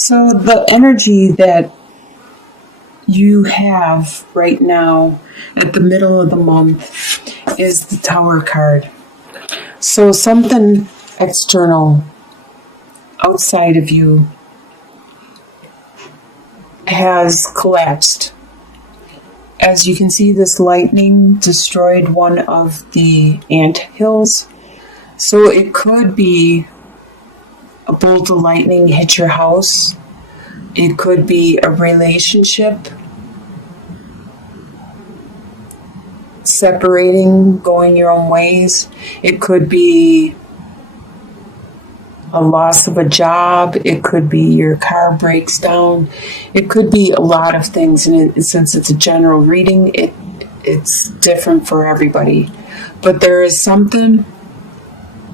So the energy that you have right now at the middle of the month is the Tower card. So something external outside of you has collapsed. As you can see, this lightning destroyed one of the anthills. So it could be a bolt of lightning hit your house. It could be a relationship separating, going your own ways. It could be a loss of a job. It could be your car breaks down. It could be a lot of things. And since it's a general reading, it's different for everybody. But there is something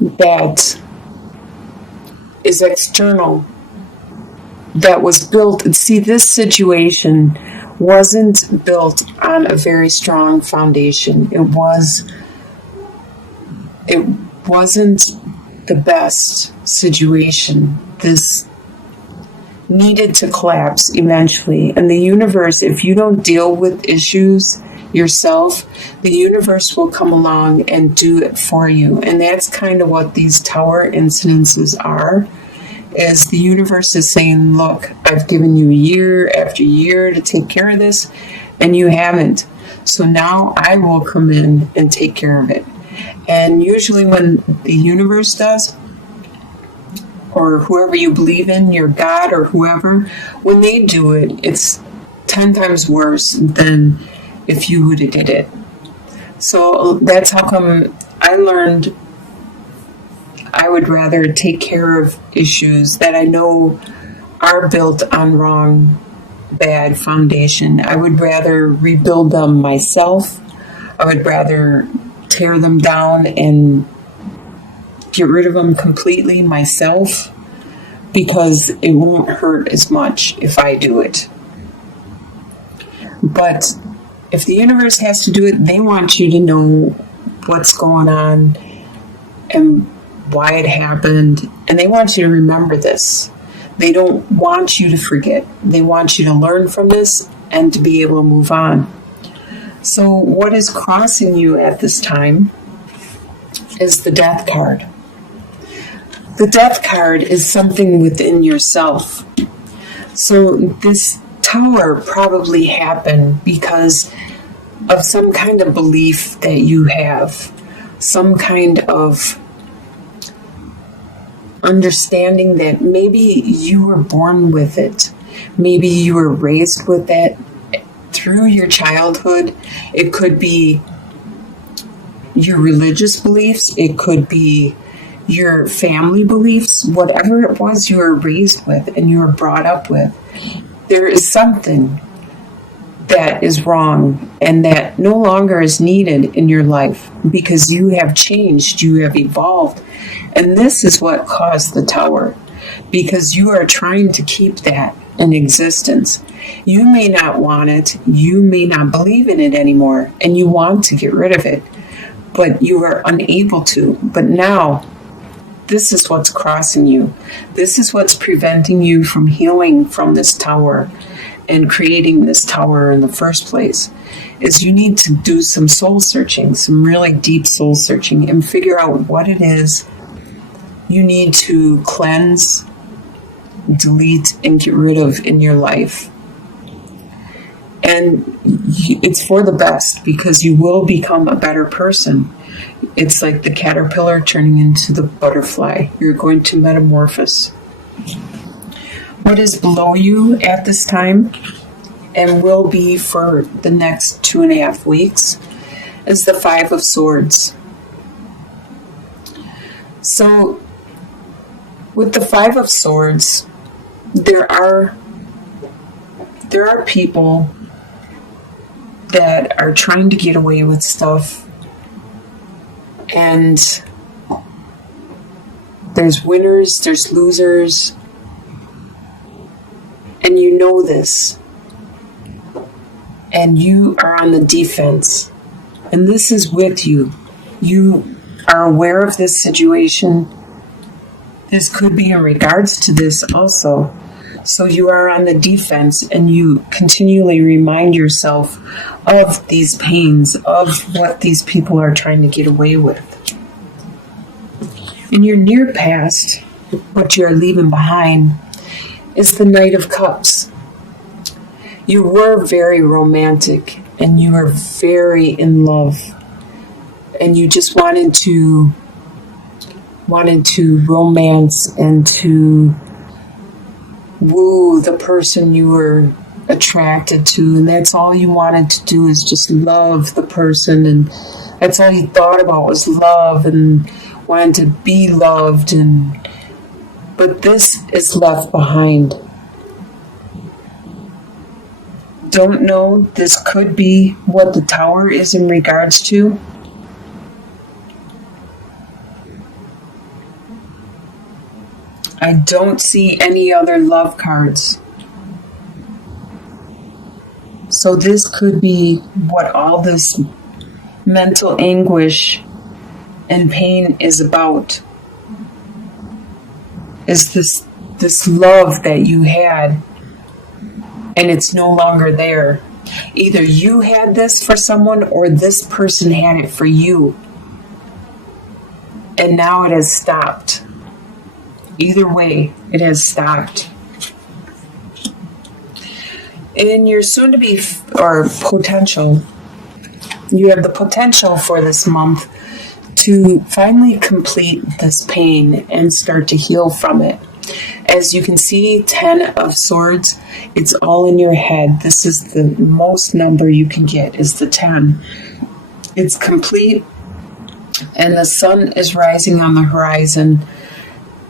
that is external that was built. See, this situation wasn't built on a very strong foundation. It wasn't the best situation. This needed to collapse eventually. And the universe, if you don't deal with issues yourself, the universe will come along and do it for you. And that's kind of what these tower incidences are. Is the universe is saying, look, I've given you year after year to take care of this, and you haven't. So now I will come in and take care of it. And usually when the universe does, or whoever you believe in, your God or whoever, when they do it, it's 10 times worse than if you would have did it. So that's how come I learned I would rather take care of issues that I know are built on wrong, bad foundation. I would rather rebuild them myself. I would rather tear them down and get rid of them completely myself, because it won't hurt as much if I do it. But if the universe has to do it, they want you to know what's going on and why it happened, and they want you to remember this. They don't want you to forget. They want you to learn from this and to be able to move on. So what is crossing you at this time is the Death card. The Death card is something within yourself. So this tower probably happened because of some kind of belief that you have, some kind of understanding that maybe you were born with it. Maybe you were raised with that through your childhood. It could be your religious beliefs. It could be your family beliefs. Whatever it was you were raised with and you were brought up with, there is something that is wrong and that no longer is needed in your life because you have changed, you have evolved. And this is what caused the tower, because you are trying to keep that in existence. You may not want it, you may not believe in it anymore, and you want to get rid of it, but you are unable to. But now, this is what's crossing you. This is what's preventing you from healing from this tower and creating this tower in the first place, is you need to do some soul searching, some really deep soul searching, and figure out what it is you need to cleanse, delete, and get rid of in your life. And it's for the best, because you will become a better person. It's like the caterpillar turning into the butterfly. You're going to metamorphose. What is below you at this time, and will be for the next 2.5 weeks, is the Five of Swords. So, with the Five of Swords, there are people that are trying to get away with stuff, and there's winners, there's losers, and you know this, and you are on the defense, and this is with you. You are aware of this situation. This could be in regards to this also. So you are on the defense, and you continually remind yourself of these pains, of what these people are trying to get away with. In your near past, what you're leaving behind is the Knight of Cups. You were very romantic, and you were very in love, and you just wanted to romance and to woo the person you were attracted to, and that's all you wanted to do, is just love the person, and that's all you thought about was love and wanted to be loved. But this is left behind. Don't know, this could be what the Tower is in regards to. I don't see any other love cards. So this could be what all this mental anguish and pain is about. Is this love that you had, and it's no longer there. Either you had this for someone, or this person had it for you, and now it has stopped. Either way, it has stopped. In your soon-to-be or potential, you have the potential for this month to finally complete this pain and start to heal from it. As you can see, 10 of Swords, it's all in your head. This is the most number you can get, is the 10. It's complete, and the sun is rising on the horizon,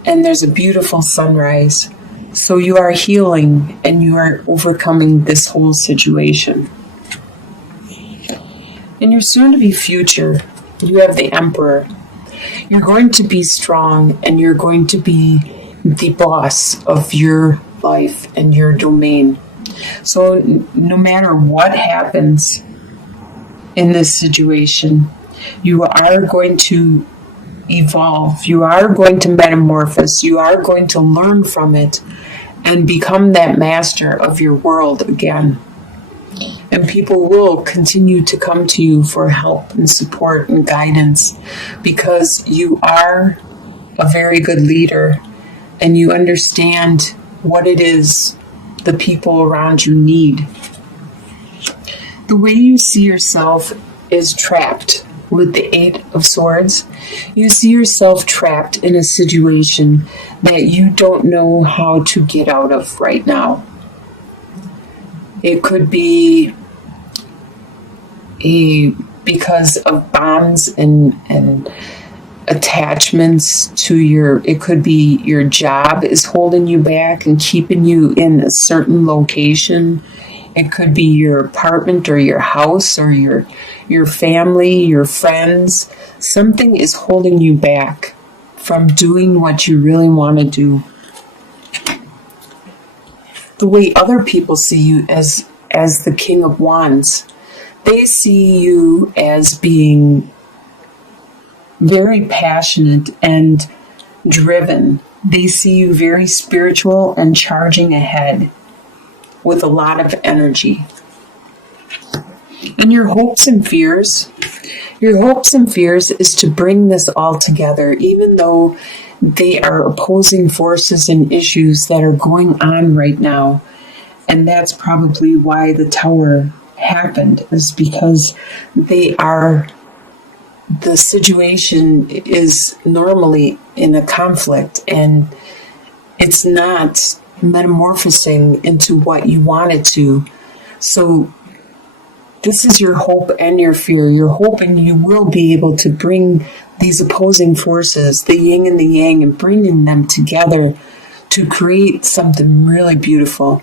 and there's a beautiful sunrise. So you are healing, and you are overcoming this whole situation. In your soon-to-be future, you have the Emperor. You're going to be strong, and you're going to be the boss of your life and your domain. So no matter what happens in this situation, you are going to evolve. You are going to metamorphose. You are going to learn from it and become that master of your world again. And people will continue to come to you for help and support and guidance, because you are a very good leader, and you understand what it is the people around you need. The way you see yourself is trapped with the 8 of Swords. You see yourself trapped in a situation that you don't know how to get out of right now. It could be because of bonds and attachments to it could be your job is holding you back and keeping you in a certain location. It could be your apartment or your house or your family, your friends. Something is holding you back from doing what you really want to do. The way other people see you as the King of Wands, they see you as being very passionate and driven. They see you very spiritual and charging ahead with a lot of energy. And your hopes and fears is to bring this all together, even though they are opposing forces and issues that are going on right now. And that's probably why the Tower happened, is because the situation is normally in a conflict, and it's not metamorphosing into what you want it to. So this is your hope and your fear. You're hoping you will be able to bring these opposing forces, the yin and the yang, and bringing them together to create something really beautiful.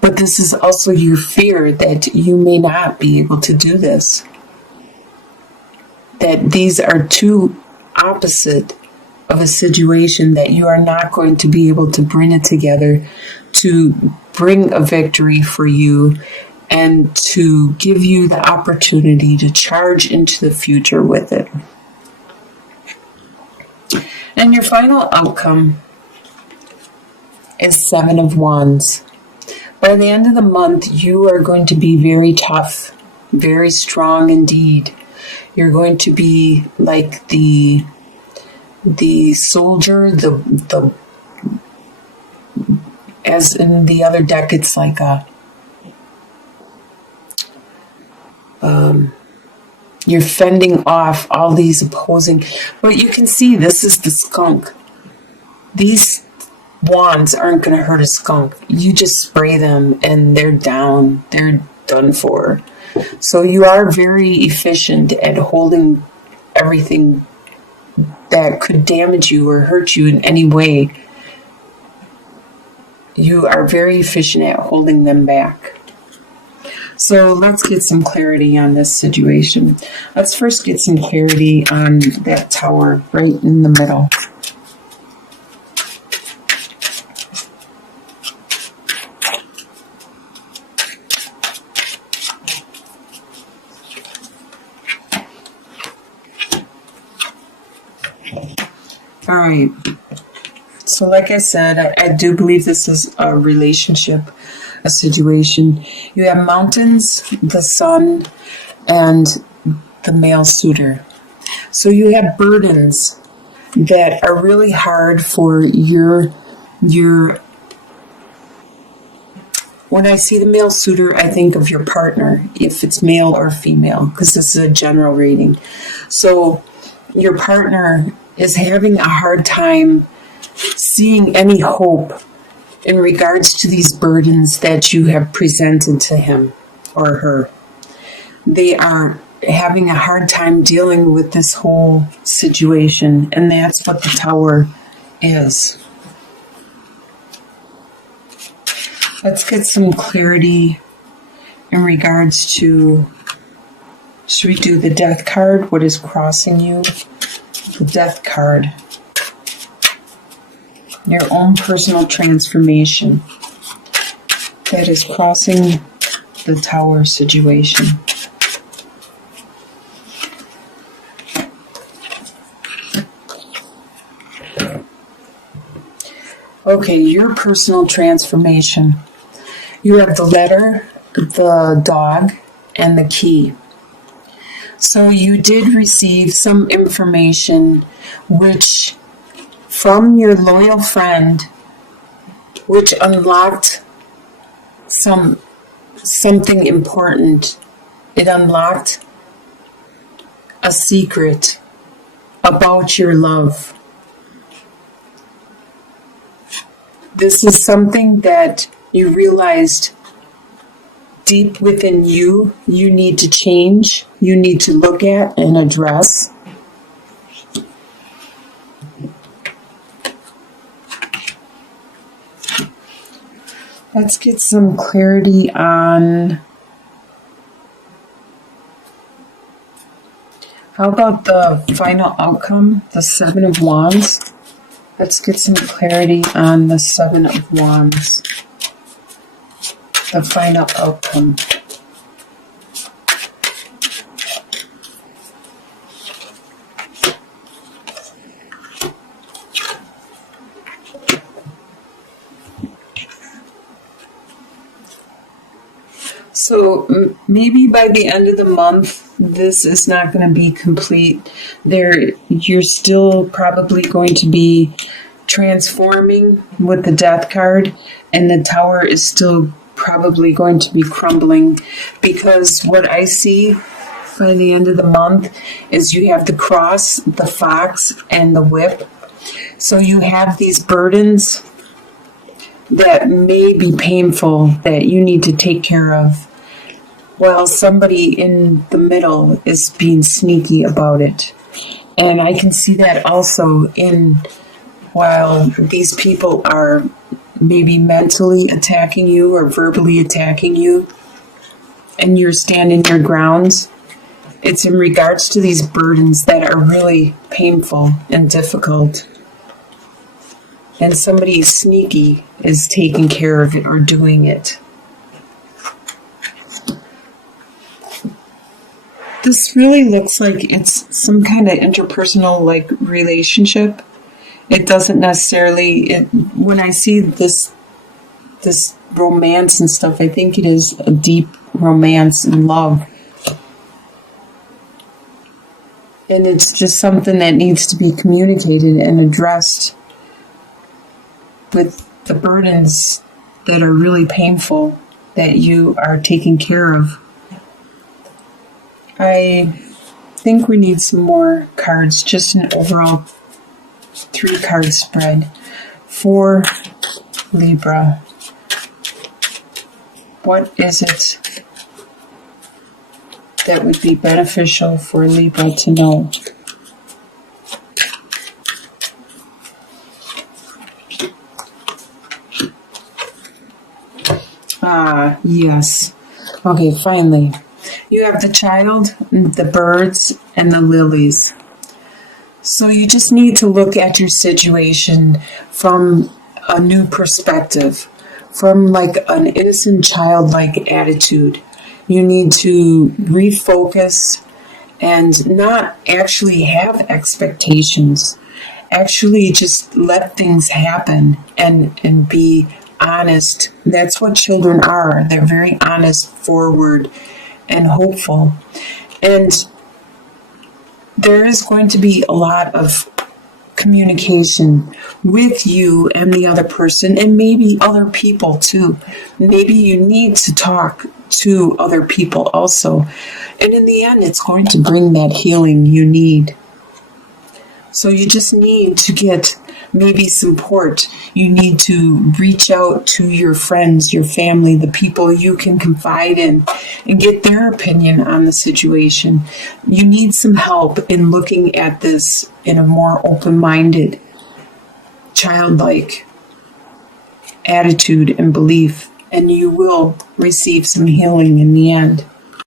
But this is also your fear that you may not be able to do this. That these are two opposite of a situation, that you are not going to be able to bring it together to bring a victory for you and to give you the opportunity to charge into the future with it. And your final outcome is Seven of Wands. By the end of the month, you are going to be very tough, very strong indeed. You're going to be like the soldier, the as in the other deck, it's like you're fending off all these opposing. But you can see this is the skunk. These wands aren't going to hurt a skunk. You just spray them and they're down. They're done for. So you are very efficient at holding everything that could damage you or hurt you in any way. You are very efficient at holding them back. So let's get some clarity on this situation. Let's first get some clarity on that tower right in the middle. All right. So like I said, I do believe this is a relationship, a situation. You have mountains, the sun, and the male suitor. So you have burdens that are really hard for your when I see the male suitor, I think of your partner, if it's male or female, because this is a general reading. So your partner is having a hard time seeing any hope in regards to these burdens that you have presented to him or her. They are having a hard time dealing with this whole situation, and that's what the Tower is. Let's get some clarity in regards to, should we do the Death card? What is crossing you? The Death card. Your own personal transformation that is crossing the Tower situation. Okay, your personal transformation. You have the letter, the dog, and the key. So you did receive some information which from your loyal friend, which unlocked something important. It unlocked a secret about your love. This is something that you realized deep within you need to change, you need to look at and address. Let's get some clarity on, how about the final outcome, the Seven of Wands? Let's get some clarity on the Seven of Wands, the final outcome. So maybe by the end of the month, this is not going to be complete. You're still probably going to be transforming with the Death card, and the Tower is still probably going to be crumbling, because what I see by the end of the month is you have the Cross, the Fox, and the Whip. So you have these burdens that may be painful that you need to take care of, while somebody in the middle is being sneaky about it. And I can see that also while these people are maybe mentally attacking you or verbally attacking you, and you're standing your grounds. It's in regards to these burdens that are really painful and difficult. And somebody sneaky is taking care of it or doing it. This really looks like it's some kind of interpersonal relationship. It doesn't necessarily, when I see this romance and stuff, I think it is a deep romance and love. And it's just something that needs to be communicated and addressed with the burdens that are really painful that you are taking care of. I think we need some more cards, just an overall 3-card spread for Libra. What is it that would be beneficial for Libra to know? Yes. Okay, finally. You have the child, the birds, and the lilies. So you just need to look at your situation from a new perspective, from like an innocent childlike attitude. You need to refocus and not actually have expectations. Actually just let things happen and be honest. That's what children are. They're very honest, forward, and hopeful. And there is going to be a lot of communication with you and the other person, and maybe other people too. Maybe you need to talk to other people also. And in the end, it's going to bring that healing you need. So you just need to get maybe support. You need to reach out to your friends, your family, the people you can confide in, and get their opinion on the situation. You need some help in looking at this in a more open-minded, childlike attitude and belief, and you will receive some healing in the end.